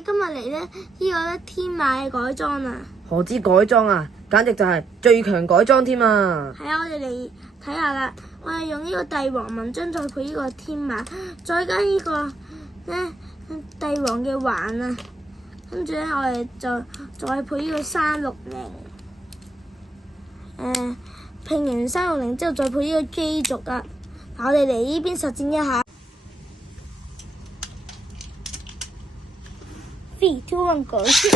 哋今日嚟呢個天馬嘅改裝啊！何止改裝啊，簡直就係最強改裝添啊！係啊，我哋嚟睇下啦。我哋用呢個帝王紋章再配呢個天馬，再加呢個呢帝王嘅環啊，跟住呢，我哋就再配呢個360，平形360之後再配呢個機軸啊。嗱，我哋嚟呢邊實戰一下。3、2、1，改先。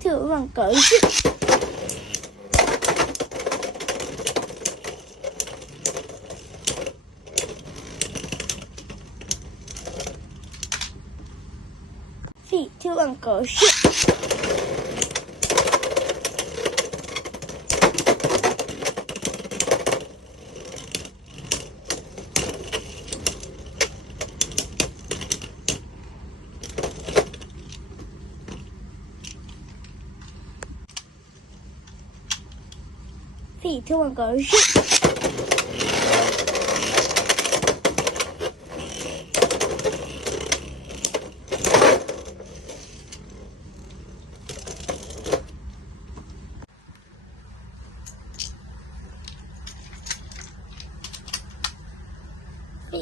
3、2、1，改先。3、2、1，改先。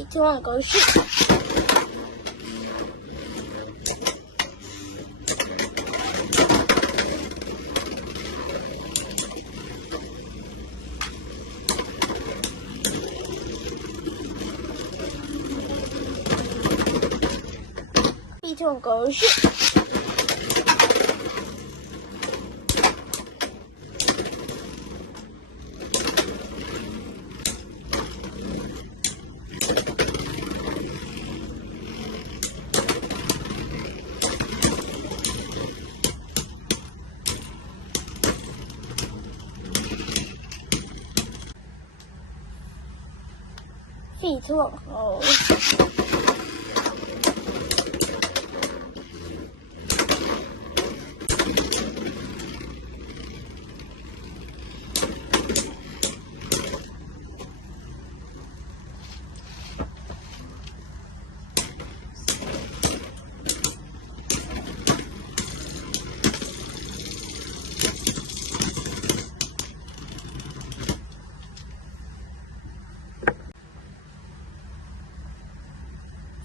3、2、1，改先。3、2、1，改先。3、2、1，改先。3、2、1，好。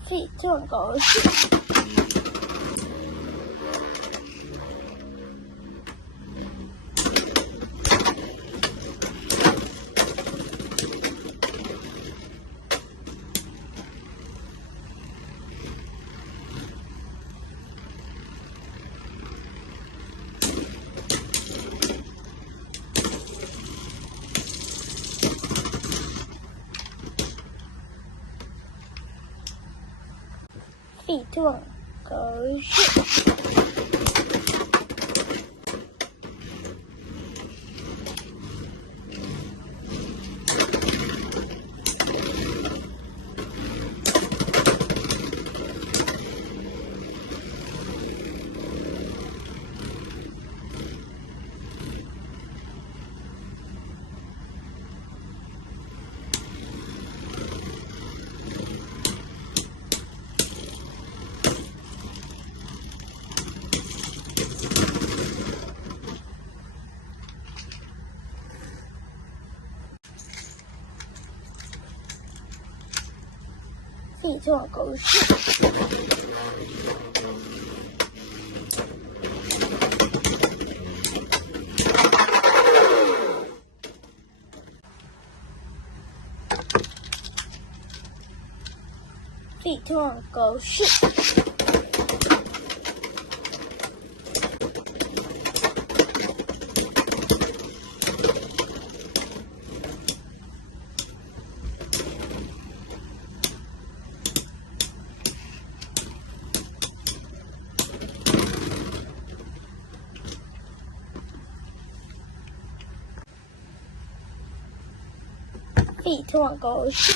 3、2、1，改先。3、2、1，改先。3、2、1，改先。3、2、1，改先。3、2、1，改先。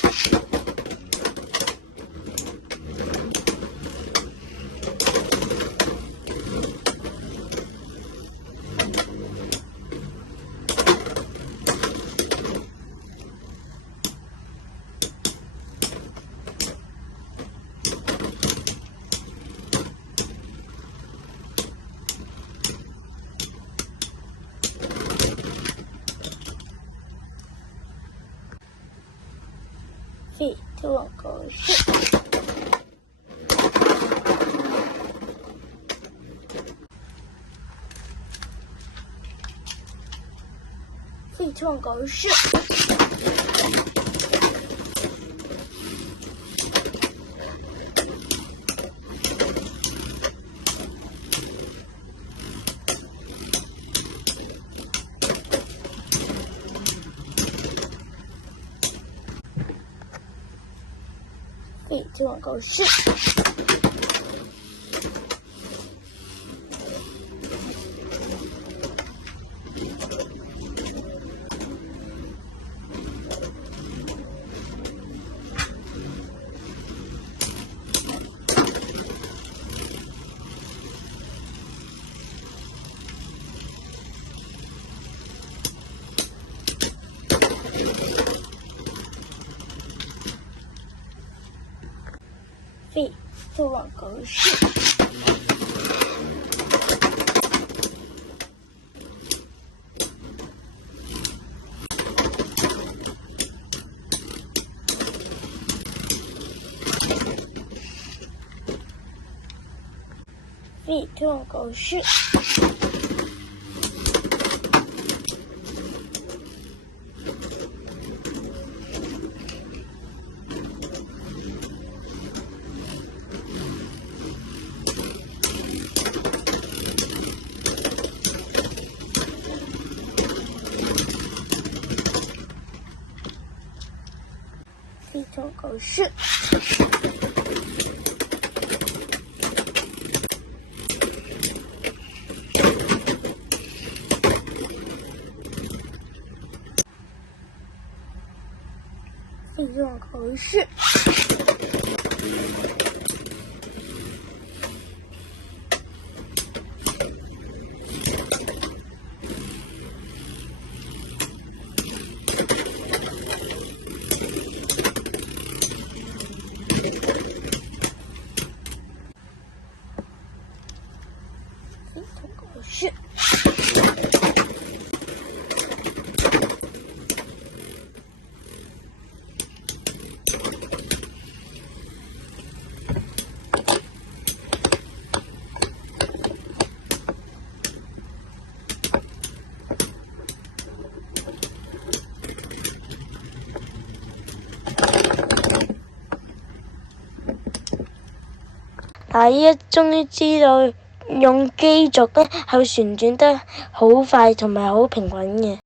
飛，天王狗血。飞，天王狗血。飞，天王狗血。飞，天王狗血。飞，天王狗血。飞，天王狗血。飞，天王狗血。飞，天王狗血。依家終於知道用機軸咧係會旋轉得好快同埋好平穩嘅。